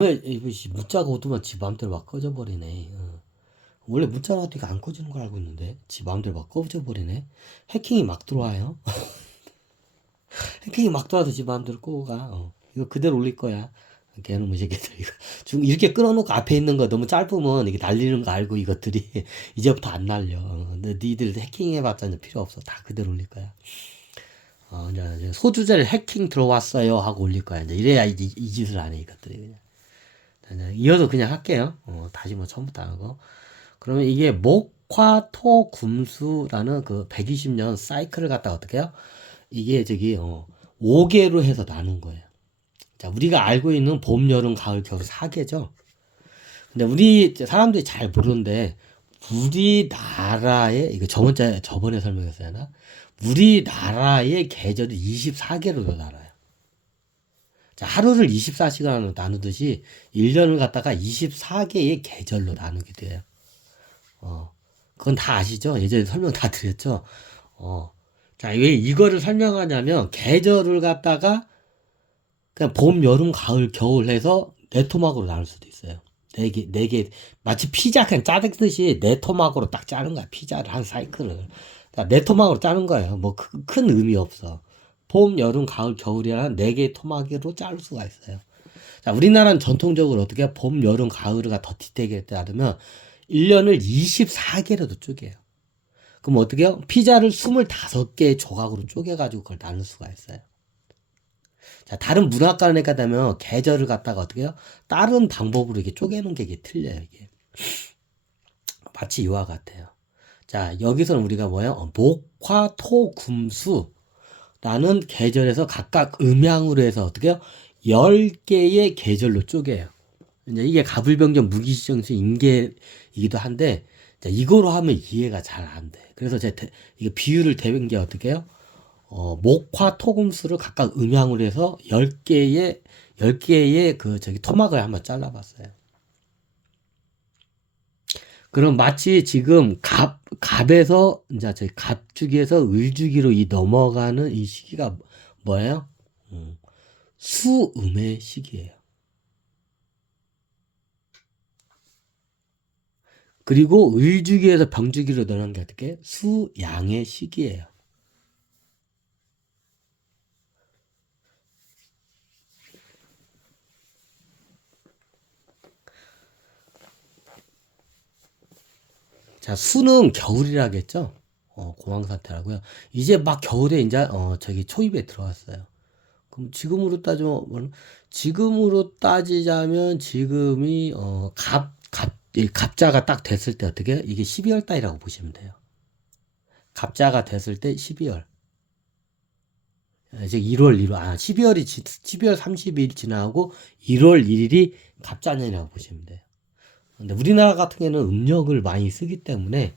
왜 이거 문자가 오더만 지 마음대로 막 꺼져버리네. 원래 문자가 어떻게 안 꺼지는 걸 알고 있는데 지 마음대로 막 꺼져버리네. 해킹이 막 들어와요. 해킹이 막 들어와서 지 마음대로 끄고 가. 이거 그대로 올릴 거야. 걔는 무시개들 이거 지금 이렇게 끊어놓고 앞에 있는 거 너무 짧으면 이게 날리는 거 알고 이것들이 이제부터 안 날려. 근데 니들 해킹해봤자 이제 필요 없어. 다 그대로 올릴 거야. 이제 소주제를 해킹 들어왔어요 하고 올릴 거야. 이제 이래야 이 짓을 안 해 이것들이 그냥. 이어서 그냥 할게요. 다시 뭐 처음부터 안 하고. 그러면 이게 목화토금수라는 그 120년 사이클을 갖다가 어떻게 해요? 이게 5개로 해서 나눈 거예요. 자, 우리가 알고 있는 봄, 여름, 가을, 겨울 4개죠. 근데 우리 사람들이 잘 모르는데 우리나라의 이거 저번에 설명했어야 하나? 우리나라의 계절이 24개로 나눠요. 자, 하루를 24시간으로 나누듯이 1년을 갖다가 24개의 계절로 나누게 돼요. 그건 다 아시죠? 예전에 설명 다 드렸죠? 자, 왜 이거를 설명하냐면, 계절을 갖다가, 그냥 봄, 여름, 가을, 겨울 해서 네 토막으로 나눌 수도 있어요. 네 개, 마치 피자 그냥 짜듯이 네 토막으로 딱 짜는 거야. 피자를 한 사이클을. 자, 네 토막으로 짜는 거예요. 뭐, 큰 의미 없어. 봄, 여름, 가을, 겨울이라는 네 개의 토막으로 자를 수가 있어요. 자, 우리나라는 전통적으로 어떻게 봄, 여름, 가을을 더 디테일하게 따르면 1년을 24개로도 쪼개요. 그럼 어떻게 해요? 피자를 25개의 조각으로 쪼개가지고 그걸 나눌 수가 있어요. 자, 다른 문학관에 가면 계절을 갖다가 어떻게 해요? 다른 방법으로 이렇게 쪼개는 게 이게 틀려요, 이게. 마치 이와 같아요. 자, 여기서는 우리가 뭐예요? 목, 화, 토, 금, 수라는 계절에서 각각 음양으로 해서 어떻게 해요? 10개의 계절로 쪼개요. 이제 이게 가불병정 무기시정수 인계이기도 한데, 자, 이거로 하면 이해가 잘 안 돼. 그래서 이게 비율을 대는 게 어떻게 해요? 목화 토금수를 각각 음양으로 해서 10개의 토막을 한번 잘라봤어요. 그럼 마치 지금 갑에서, 이제 저희 갑주기에서 을주기로 이 넘어가는 이 시기가 뭐예요? 수음의 시기예요. 그리고 을주기에서 병주기로 넘어가는 게 어떻게? 수양의 시기예요. 자, 수는 겨울이라겠죠? 공황 상태라고요. 이제 막 겨울에 이제 초입에 들어왔어요. 그럼 지금으로 따지자면 지금이 이 갑자가 딱 됐을 때 어떻게 해요? 이게 12월 달이라고 보시면 돼요. 갑자가 됐을 때 12월. 이제 12월 30일 지나고 1월 1일이 갑자년이라고 보시면 돼요. 근데 우리나라 같은 경우는 음력을 많이 쓰기 때문에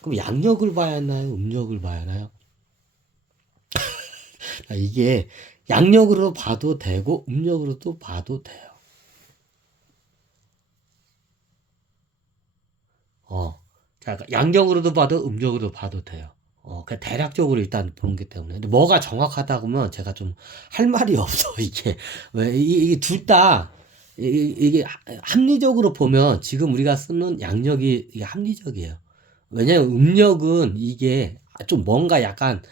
그럼 양력을 봐야 하나요? 음력을 봐야 하나요? 이게 양력으로 봐도 되고 음력으로도 봐도 돼요. 자, 양력으로도 봐도 음력으로도 봐도 돼요. 그냥 대략적으로 일단 보는 게 때문에. 근데 뭐가 정확하다고 하면 제가 좀 할 말이 없어, 이게. 왜, 이게 둘 다, 이게 합리적으로 보면 지금 우리가 쓰는 양력이 이게 합리적이에요. 왜냐면 음력은 이게 좀 뭔가 약간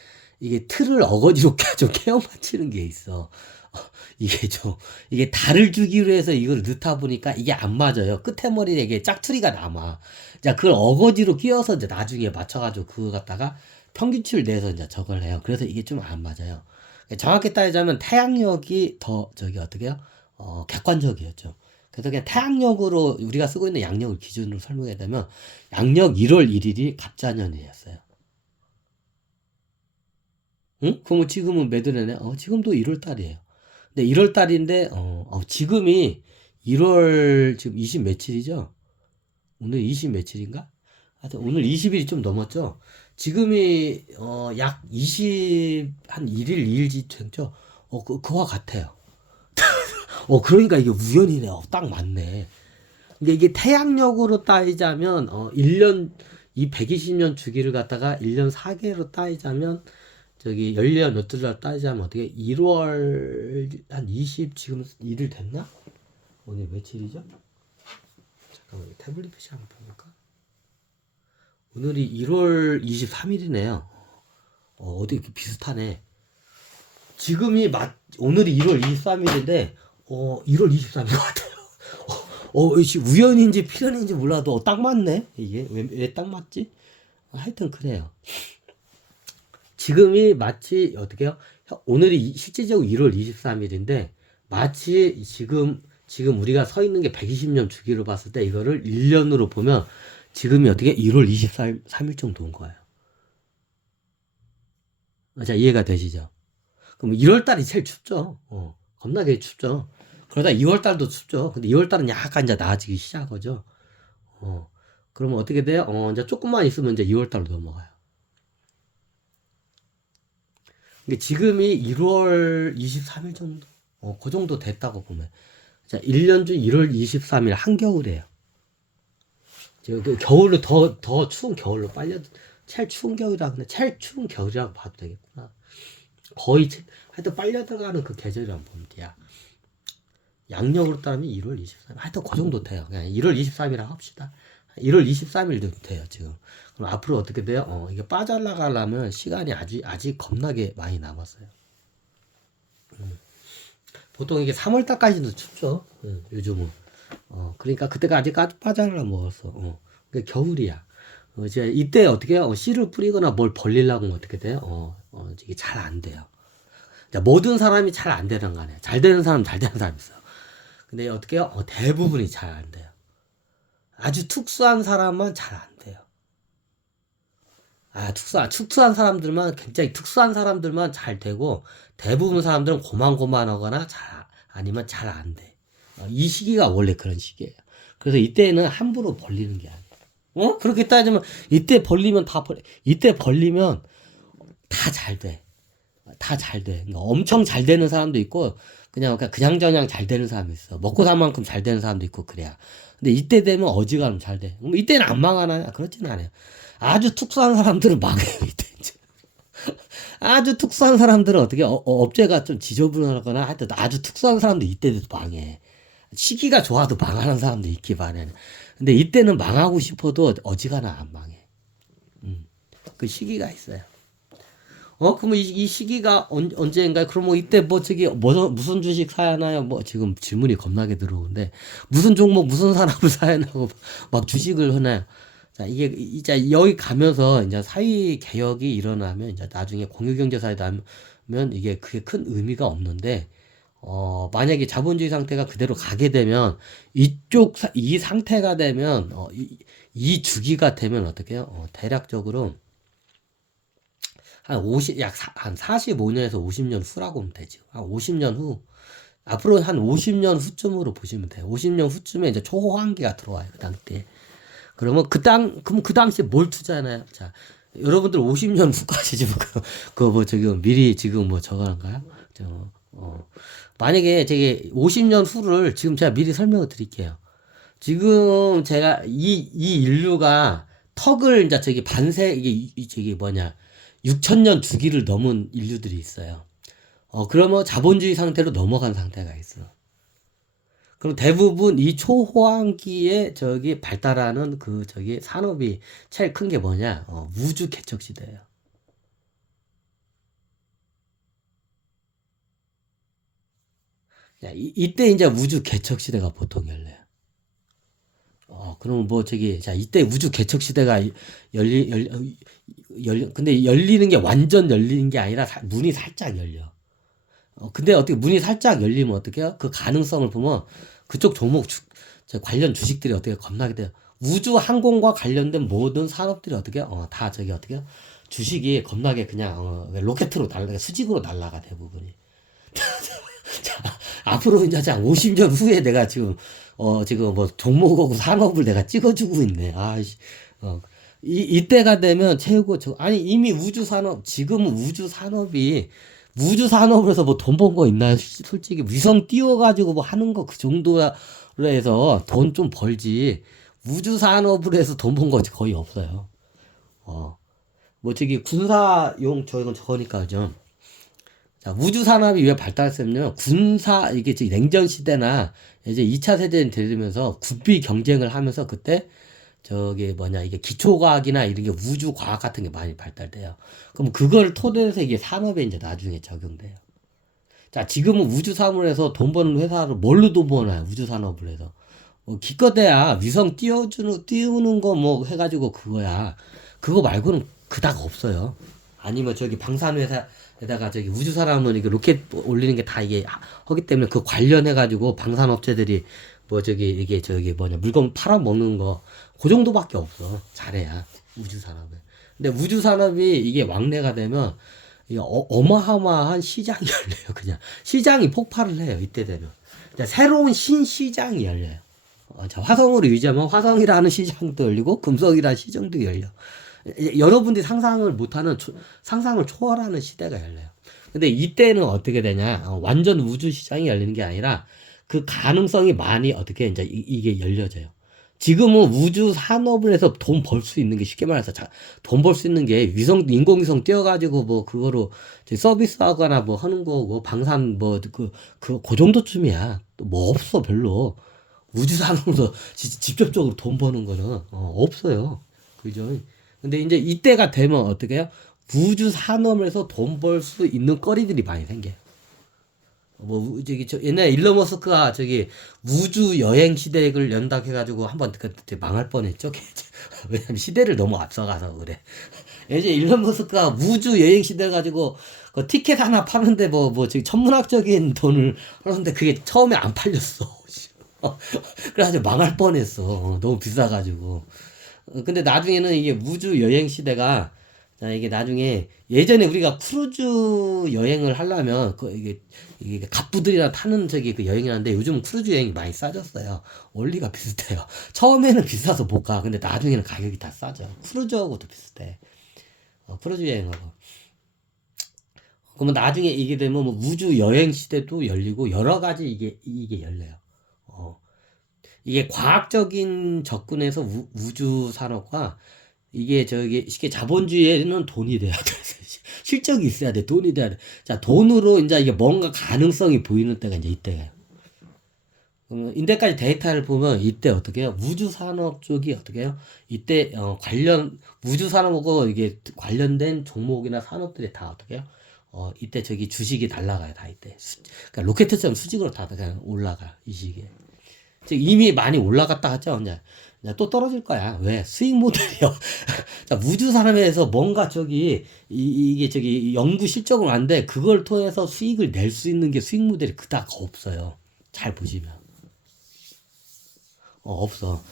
이게 틀을 어거지로 좀 케어 맞추는 게 있어. 이게 이게 달을 주기로 해서 이걸 넣다 보니까 이게 안 맞아요. 끝에 머리에 이게 짝투리가 남아. 자, 그걸 어거지로 끼워서 이제 나중에 맞춰가지고 그거 갖다가 평균치를 내서 이제 저걸 해요. 그래서 이게 좀 안 맞아요. 정확히 따지자면 태양력이 더 어떻게 해요? 객관적이었죠. 그래서 그냥 태양력으로 우리가 쓰고 있는 양력을 기준으로 설명해 되면 양력 1월 1일이 갑자년이었어요. 응? 그럼 지금은 몇 월이네? 지금도 1월 달이에요. 근데 1월 달인데, 지금이 1월 지금 20 며칠이죠? 오늘 20 며칠인가? 하여튼 오늘 20일이 좀 넘었죠? 지금이, 약 20, 한 1일, 2일 전죠? 그와 같아요. 그러니까 이게 우연이네. 딱 맞네. 근데 이게 태양력으로 따지자면, 1년, 이 120년 주기를 갖다가 1년 4개로 따지자면, 열려 몇 달로 따지자면 어떻게 1월 한 20 지금 1일 됐나? 오늘 며칠이죠? 잠깐만 태블릿 PC 한번 볼까? 오늘이 1월 23일이네요. 어디 이렇게 비슷하네. 지금이 오늘이 1월 23일인데 1월 23일 같아요. 우연인지 필연인지 몰라도 딱 맞네. 이게 왜 딱 맞지? 하여튼 그래요. 지금이 마치 어떻게요? 오늘이 실제적으로 1월 23일인데 마치 지금 우리가 서 있는 게 120년 주기로 봤을 때 이거를 1년으로 보면 지금이 어떻게 1월 23일 정도 온 거예요. 자, 이해가 되시죠? 그럼 1월 달이 제일 춥죠. 겁나게 춥죠. 그러다 2월 달도 춥죠. 근데 2월 달은 약간 이제 나아지기 시작하죠. 그러면 어떻게 돼요? 이제 조금만 있으면 이제 2월 달로 넘어가요. 근데 지금이 1월 23일 정도? 그 정도 됐다고 보면. 자, 1년 중 1월 23일 한겨울이에요. 겨울로 더 추운 겨울로 제일 추운 겨울이라 근데 제일 추운 겨울이라고 봐도 되겠구나. 거의 하여튼 빨려 들어가는 그 계절이라고 보면 돼요. 양력으로 따르면 1월 23일. 하여튼 그 정도 돼요. 그냥 1월 23일이라고 합시다. 1월 23일도 돼요, 지금. 그럼 앞으로 어떻게 돼요? 이게 빠져나가려면 시간이 아직 겁나게 많이 남았어요. 보통 이게 3월달까지도 춥죠. 요즘은. 그러니까 그때가 아직 빠져나가 먹었어. 그러니까 겨울이야. 이제 이때 어떻게 해요? 씨를 뿌리거나 뭘 벌리려고 하면 어떻게 돼요? 이게 잘 안 돼요. 자, 모든 사람이 잘 안 되는 거 아니에요. 잘 되는 사람, 잘 되는 사람 있어요. 근데 어떻게 해요? 대부분이 잘 안 돼요. 아주 특수한 사람만 잘 안 돼요. 특수한 사람들만, 굉장히 특수한 사람들만 잘 되고, 대부분 사람들은 고만고만하거나 아니면 잘 안 돼. 이 시기가 원래 그런 시기예요. 그래서 이때는 함부로 벌리는 게 아니에요. 그렇게 따지면, 이때 벌리면 다 잘 돼. 다 잘 돼. 그러니까 엄청 잘 되는 사람도 있고, 그냥저냥 잘 되는 사람이 있어. 먹고 살 만큼 잘 되는 사람도 있고, 그래야. 근데 이때 되면 어지간하면 잘 돼. 그럼 이때는 안 망하나요? 그렇지는 않아요. 아주 특수한 사람들은 망해요, 이때. 아주 특수한 사람들은 어떻게, 업체가 좀 지저분하거나 하여튼 아주 특수한 사람도 이때도 망해. 시기가 좋아도 망하는 사람도 있기 마련. 근데 이때는 망하고 싶어도 어지간하면 안 망해. 그 시기가 있어요. 그러면 이 시기가 언제인가요? 그럼 이때 무슨 주식 사야 하나요? 지금 질문이 겁나게 들어오는데, 무슨 종목, 무슨 산업을 사야 하나고, 막 주식을 하나요? 자, 이게, 이제 여기 가면서, 이제 사회 개혁이 일어나면, 이제 나중에 공유경제 사회다 하면, 이게 그게 큰 의미가 없는데, 만약에 자본주의 상태가 그대로 가게 되면, 이 상태가 되면, 이 주기가 되면 어떻게 해요? 대략적으로, 한 45년에서 50년 후라고 하면 되죠. 한 50년 후. 앞으로 한 50년 후쯤으로 보시면 돼요. 50년 후쯤에 이제 초호황기가 들어와요. 그 당시에. 그럼 그 당시에 뭘 투자하나요? 자, 여러분들 50년 후까지 지금 지금 미리 지금 저거한가요? 만약에 50년 후를 지금 제가 미리 설명을 드릴게요. 지금 제가 이 인류가 턱을 이제 반세, 이게 6천년 주기를 넘은 인류들이 있어요. 그러면 자본주의 상태로 넘어간 상태가 있어. 그럼 대부분 이 초호황기에 발달하는 산업이 제일 큰 게 뭐냐? 우주 개척 시대예요. 이때 이제 우주 개척 시대가 보통 열려요. 그럼 이때 우주 개척 시대가 근데 열리는 게 완전 열리는 게 아니라 문이 살짝 열려. 근데 어떻게 문이 살짝 열리면 어떻게 해요? 그 가능성을 보면 그쪽 종목 관련 주식들이 어떻게 겁나게 돼요. 우주 항공과 관련된 모든 산업들이 어떻게 다 어떻게 해요? 주식이 겁나게 그냥 로켓으로 수직으로 날아가 대부분이. 자, 앞으로 이제 50년 후에 내가 지금 종목하고 산업을 내가 찍어주고 있네. 이때가 되면 최고, 이미 지금은 우주 산업에서 돈 번 거 있나요? 솔직히 위성 띄워가지고 하는 거 그 정도로 해서 돈 좀 벌지. 우주 산업으로 해서 돈 번 거 거의 없어요. 군사용 저거니까, 죠. 자, 우주 산업이 왜 발달했냐면 군사 이게 지금 냉전 시대나 이제 2차 세대를 들으면서 군비 경쟁을 하면서 그때 저기 뭐냐 이게 기초과학이나 이런 게 우주 과학 같은 게 많이 발달돼요. 그럼 그걸 토대로 해서 이게 산업에 이제 나중에 적용돼요. 자, 지금은 우주 산업을 해서 돈 버는 회사를 뭘로 돈 버나요? 우주 산업을 해서. 기껏해야 위성 띄우는 거 뭐 해가지고 그거야. 그거 말고는 그닥 없어요. 아니면 저기 방산회사에다가 저기 우주 산업은 이게 로켓 올리는 게 다 이게 하기 때문에 그 관련해가지고 방산업체들이 뭐 저기 이게 저기 뭐냐 물건 팔아먹는 거 그 정도밖에 없어. 잘해야 우주 산업에. 근데 우주 산업이 이게 왕래가 되면 이게 어마어마한 시장이 열려요. 그냥 시장이 폭발을 해요. 이때 되면 새로운 신시장이 열려요. 자, 화성으로 유지하면 화성이라는 시장도 열리고 금성이라는 시장도 열려. 여러분들이 상상을 못하는 상상을 초월하는 시대가 열려요. 근데 이때는 어떻게 되냐? 완전 우주 시장이 열리는 게 아니라 그 가능성이 많이 어떻게 이제 이게 열려져요. 지금은 우주 산업을 해서 돈 벌 수 있는 게 쉽게 말해서 돈 벌 수 있는 게 인공위성 띄워가지고 뭐 그거로 서비스하거나 뭐 하는 거고 방산 뭐 그 정도쯤이야. 또 뭐 없어 별로. 우주 산업으로 직접적으로 돈 버는 거는 없어요. 그죠? 근데 이제 이때가 되면 어떻게 해요? 우주 산업을 해서 돈 벌 수 있는 거리들이 많이 생겨요. 뭐 저기 옛날에 일론 머스크가 저기 우주 여행 시대를 연다 해가지고 한번 그때 망할 뻔했죠. 왜냐면 시대를 너무 앞서가서 그래. 이제 일론 머스크가 우주 여행 시대 가지고 그 티켓 하나 파는데 뭐 저기 천문학적인 돈을 하는데 그게 처음에 안 팔렸어. 그래가지고 망할 뻔했어. 너무 비싸가지고. 근데 나중에는 이게 우주 여행 시대가 자, 이게 나중에 예전에 우리가 크루즈 여행을 하려면 이게 갑부들이랑 타는 저기 그 여행이라는데 요즘은 크루즈 여행이 많이 싸졌어요. 원리가 비슷해요. 처음에는 비싸서 못 가. 근데 나중에는 가격이 다 싸져. 크루즈하고도 비슷해. 크루즈 여행하고. 그러면 나중에 이게 되면 뭐 우주 여행 시대도 열리고 여러 가지 이게 열려요. 이게 과학적인 접근에서 우주 산업과 이게 저기 쉽게 자본주의에는 돈이 돼야 돼. 실적이 있어야 돼. 돈이 돼야 돼. 자, 돈으로 이제 이게 뭔가 가능성이 보이는 때가 이제 이때예요. 인데까지 데이터를 보면 이때 어떻게 해요? 우주 산업 쪽이 어떻게 해요? 이때 관련 우주 산업하고 이게 관련된 종목이나 산업들이 다 어떻게 해요? 이때 저기 주식이 날라가요. 다 이때. 그러니까 로켓처럼 수직으로 다 그냥 올라가 이 시기에. 지금 이미 많이 올라갔다 하죠. 이제 또 떨어질 거야. 왜? 수익 모델이요. 자, 우주 산업에서 뭔가 저기 이게 저기 연구 실적은 안 돼. 그걸 통해서 수익을 낼 수 있는 게 수익 모델이 그닥 없어요. 잘 보시면. 없어.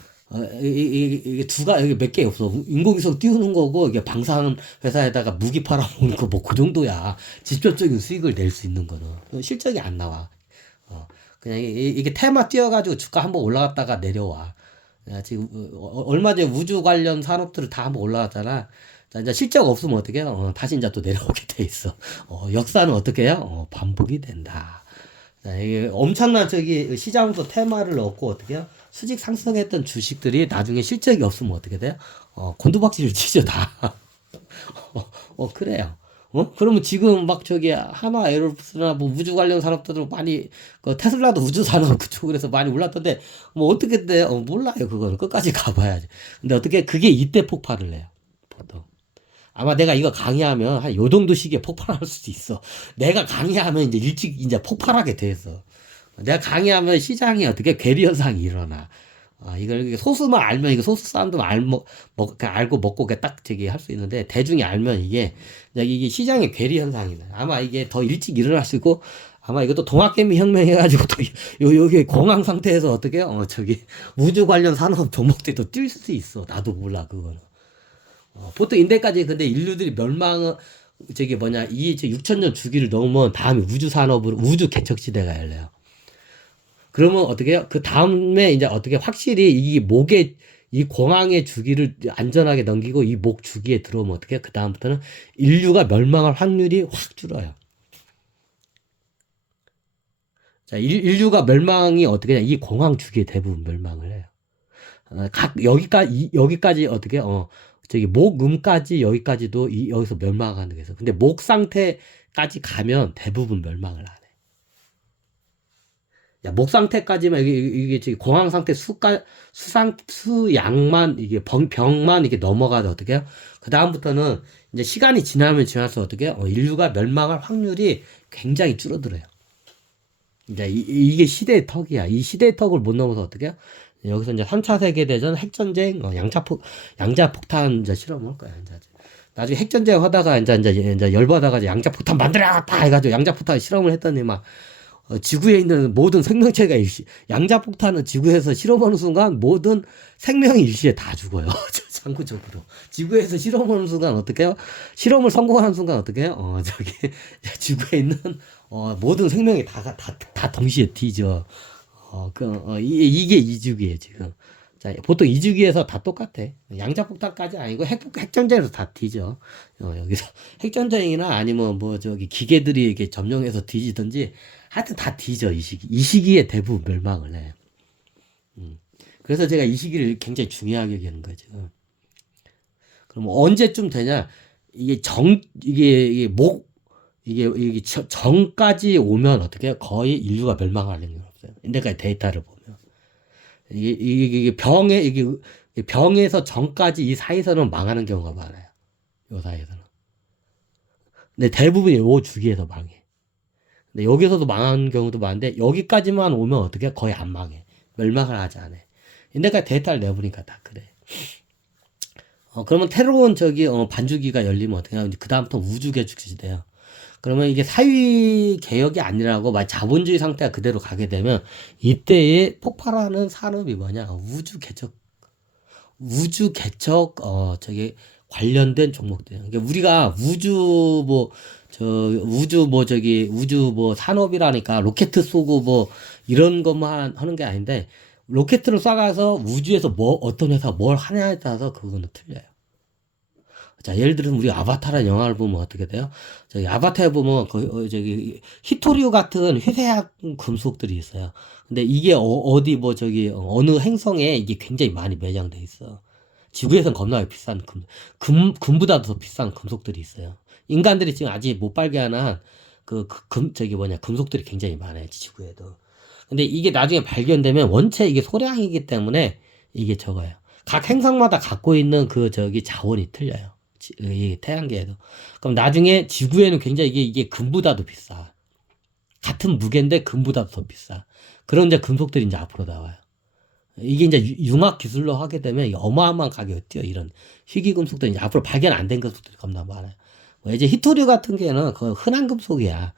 이게 여기 몇 개 없어. 인공위성 띄우는 거고, 이게 방산 회사에다가 무기 팔아먹는 거, 뭐, 그 정도야. 직접적인 수익을 낼 수 있는 거는. 실적이 안 나와. 그냥 이게 테마 띄어가지고 주가 한번 올라갔다가 내려와. 지금 얼마 전에 우주 관련 산업들을 다 한번 올라갔잖아. 자, 이제 실적 없으면 어떻게 해요? 다시 이제 또 내려오게 돼 있어. 역사는 어떻게 해요? 반복이 된다. 자, 이게 엄청난 저기 시장부터 테마를 얻고 어떻게 해요? 수직 상승했던 주식들이 나중에 실적이 없으면 어떻게 돼요? 곤두박질을 치죠, 다. 그래요. 그러면 지금 막 저기 하나 에어로스나 뭐 우주 관련 산업들도 많이 그 테슬라도 우주 산업 그쪽으로 해서 많이 올랐던데 뭐 어떻게 돼? 몰라요. 그거는 끝까지 가봐야지. 근데 어떻게 그게 이때 폭발을 해요. 보통. 아마 내가 이거 강의하면 한 요 정도 시기에 폭발할 수도 있어. 내가 강의하면 이제 일찍 이제 폭발하게 돼서. 내가 강의하면 시장이 어떻게 괴리 현상이 일어나. 이걸 소수만 알면 이거 소수 사람도 알고 먹고 딱 저기 할 수 있는데 대중이 알면 이게 시장의 괴리 현상이다. 아마 이게 더 일찍 일어날 수 있고 아마 이것도 동학개미 혁명 해가지고 또 여기 공황 상태에서 어떻게 저기 우주 관련 산업 종목들이 또 뛸 수 있어. 나도 몰라 그거는. 보통 인대까지 근데 인류들이 멸망은 저기 뭐냐 이 6천년 주기를 넘으면 다음에 우주 산업으로 우주 개척 시대가 열려요. 그러면 어떻게 해요? 그 다음에 이제 어떻게 확실히 이 공항의 주기를 안전하게 넘기고 이 목 주기에 들어오면 어떻게 해요? 그 다음부터는 인류가 멸망할 확률이 확 줄어요. 자, 인류가 멸망이 어떻게 해요? 이 공항 주기에 대부분 멸망을 해요. 여기까지 어떻게, 저기, 목음까지 여기까지도 여기서 멸망하는 거에서. 근데 목 상태 상태까지 가면 대부분 멸망을 안 해. 야, 목 상태까지만 이게 저기 공황 상태 수양만 이게 병만 이게 넘어가도 어떻게 해요? 그 다음부터는 이제 시간이 지나면 지날수록 어떻게 해요? 인류가 멸망할 확률이 굉장히 줄어들어요. 이제 이게 시대의 턱이야. 이 시대의 턱을 못 넘어서 어떻게 해요? 여기서 이제 3차 세계대전, 핵전쟁, 양자폭탄 이제 실험을 할 거야. 이제 나중에 핵전쟁 하다가 이제 열받아가지고 양자폭탄 만들어야겠다 해가지고 양자폭탄 실험을 했더니 막 지구에 있는 모든 생명체가 양자폭탄은 지구에서 실험하는 순간 모든 생명이 일시에 다 죽어요. 참고적으로. 지구에서 실험하는 순간 어떻게 해요? 실험을 성공하는 순간 어떻게 해요? 지구에 있는, 모든 생명이 다 동시에 뒤져. 이게 이주기예요, 지금. 자, 보통 이주기에서 다 똑같아. 양자폭탄까지 아니고 핵전쟁에서 다 뒤져. 여기서 핵전쟁이나 아니면 기계들이 이렇게 점령해서 뒤지든지 하여튼 다 뒤져, 이 시기에 대부분 멸망을 해. 그래서 제가 이 시기를 굉장히 중요하게 여기는 거예요, 지금. 그럼 언제쯤 되냐? 이게 정까지 오면 어떻게 해요? 거의 인류가 멸망할 일은 없어요. 인데까지 데이터를 보면. 병에서 정까지 이 사이에서는 망하는 경우가 많아요. 요 사이에서는. 근데 대부분이 요 주기에서 망해. 근데 여기서도 망하는 경우도 많은데, 여기까지만 오면 어떻게 거의 안 망해. 멸망을 하지 않아. 인데까지 데이터를 내보니까 다 그래. 그러면 새로운 반주기가 열리면 어떻게 하냐. 그다음부터 우주 개축 시대예요. 그러면 이게 사회 개혁이 아니라고 자본주의 상태가 그대로 가게 되면 이때에 폭발하는 산업이 뭐냐? 우주 개척 관련된 종목들. 그러니까 우리가 우주 산업이라니까 로켓 쏘고 이런 것만 하는 게 아닌데, 로켓을 쏴가서 우주에서 어떤 회사 뭘 하냐에 따라서 그거는 틀려요. 자, 예를 들어서 우리 아바타라는 영화를 보면 어떻게 돼요? 아바타에 보면 히토리우 같은 회색 금속들이 있어요. 근데 이게 어느 행성에 이게 굉장히 많이 매장돼 있어. 지구에선 겁나게 비싼 금보다 더 비싼 금속들이 있어요. 인간들이 지금 아직 못 발견한 금속들이 굉장히 많아요, 지구에도. 근데 이게 나중에 발견되면 원체 이게 소량이기 때문에 이게 적어요. 각 행성마다 갖고 있는 자원이 틀려요. 이 태양계에도. 그럼 나중에 지구에는 굉장히 이게 금보다도 비싸. 같은 무게인데 금보다도 더 비싸. 그런 이제 금속들이 이제 앞으로 나와요. 이게 이제 융합 기술로 하게 되면 어마어마한 가격이 뛰어. 이런 희귀 금속들이 이제 앞으로 발견 안 된 금속들이 겁나 많아요. 이제 히토리우 같은 경우는 그 흔한 금속이야.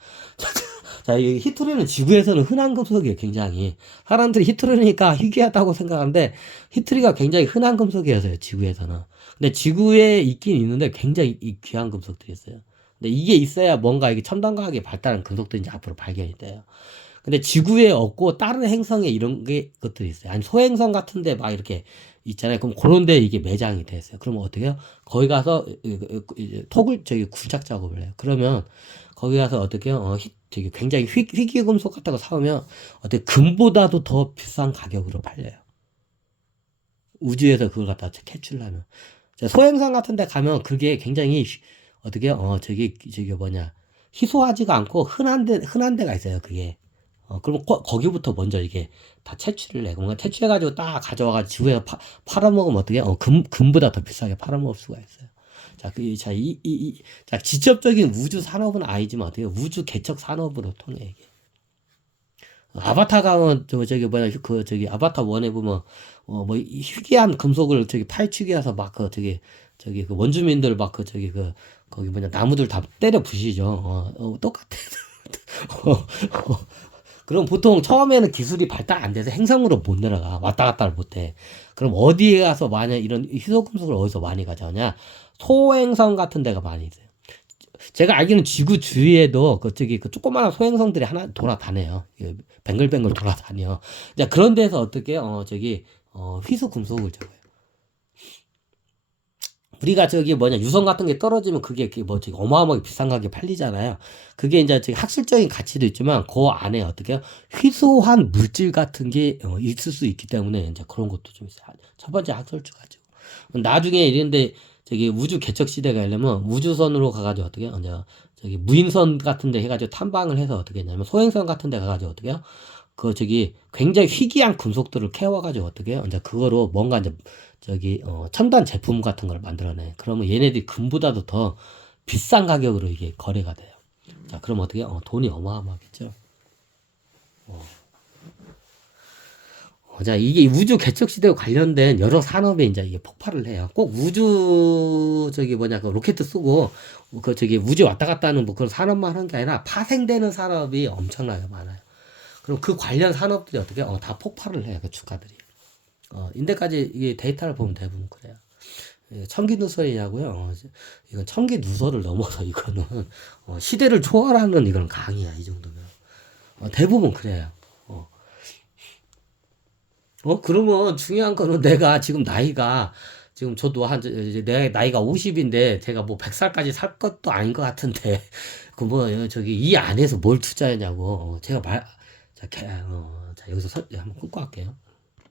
자, 이 히토리우는 지구에서는 흔한 금속이에요, 굉장히. 사람들이 히토리우니까 희귀하다고 생각하는데, 히토리우가 굉장히 흔한 금속이어서요, 지구에서는. 근데 지구에 있긴 있는데 굉장히 귀한 금속들이 있어요. 근데 이게 있어야 뭔가 이게 첨단 과학이 발달한 금속들이 이제 앞으로 발견이 돼요. 근데 지구에 없고 다른 행성에 이런 것들이 있어요. 아니, 소행성 같은데 막 이렇게 있잖아요. 그럼 그런 데 이게 매장이 됐어요. 그러면 어떻게 해요? 거기 가서 굴착 작업을 해요. 그러면 거기 가서 어떻게 해요? 굉장히 희귀 금속 같은 거 사오면 어떻게 금보다도 더 비싼 가격으로 팔려요. 우주에서 그걸 갖다 캐출하면. 소행성 같은 데 가면 그게 굉장히 어떻게 희소하지가 않고 흔한 데가 있어요, 그게. 그럼 거기부터 먼저 이게 다 채취를 해. 뭔가 채취해가지고 딱 가져와가지고 지구에 팔아먹으면 어떻게, 금보다 더 비싸게 팔아먹을 수가 있어요. 자, 직접적인 우주 산업은 아니지만 어떻게, 우주 개척 산업으로 통해, 이게. 아바타 가면, 아바타 1에 보면, 희귀한 금속을 파헤치기 위해서 원주민들 나무들 다 때려 부시죠. 똑같아. 그럼 보통 처음에는 기술이 발달 안 돼서 행성으로 못 내려가. 왔다 갔다를 못 해. 그럼 어디에 가서 만약 이런 희소금속을 어디서 많이 가져오냐? 소행성 같은 데가 많이 있어요. 제가 알기로는 지구 주위에도 그 조그마한 소행성들이 하나 돌아다녀요. 뱅글뱅글 돌아다녀. 자, 그런 데서 어떻게, 희소금속을 적어요. 우리가 유성 같은 게 떨어지면 그게 어마어마하게 비싼 가격에 팔리잖아요. 그게 이제 학술적인 가치도 있지만 그 안에 어떻게 희소한 물질 같은 게 있을 수 있기 때문에 이제 그런 것도 좀 있어요. 첫 번째 학술적 가치고. 나중에 이런데 우주 개척 시대가 되려면 우주선으로 가가지고 어떻게 저기 무인선 같은 데 해가지고 탐방을 해서 어떻게 했냐면 소행성 같은 데 가가지고 어떻게 해요? 그 저기 굉장히 희귀한 금속들을 캐와가지고 어떻게 해요? 이제 그거로 뭔가 이제 저기 첨단 제품 같은 걸 만들어내. 그러면 얘네들이 금보다도 더 비싼 가격으로 이게 거래가 돼요. 자, 그럼 어떻게 해요? 돈이 어마어마하겠죠. 자, 이게 우주 개척 시대와 관련된 여러 산업에 이제 이게 폭발을 해요. 꼭 우주 저기 뭐냐 그 로켓 쏘고 그 저기 우주 왔다 갔다 하는 뭐 그런 산업만 하는 게 아니라 파생되는 산업이 엄청나게 많아요. 그럼 그 관련 산업들이 어떻게 다 폭발을 해요. 그 주가들이. 인데까지 이게 데이터를 보면 대부분 그래요. 예, 청기 누설이냐고요? 이건 청기 누설을 넘어서 이거는 시대를 초월하는 이런 강의야 이 정도면. 대부분 그래요. 그러면 중요한 거는 내가 지금 나이가, 지금 저도 이제 내 나이가 50인데, 제가 뭐 100살까지 살 것도 아닌 것 같은데, 그 뭐, 저기, 이 안에서 뭘 투자했냐고. 제가 자, 자, 여기서 한번 끊고 할게요.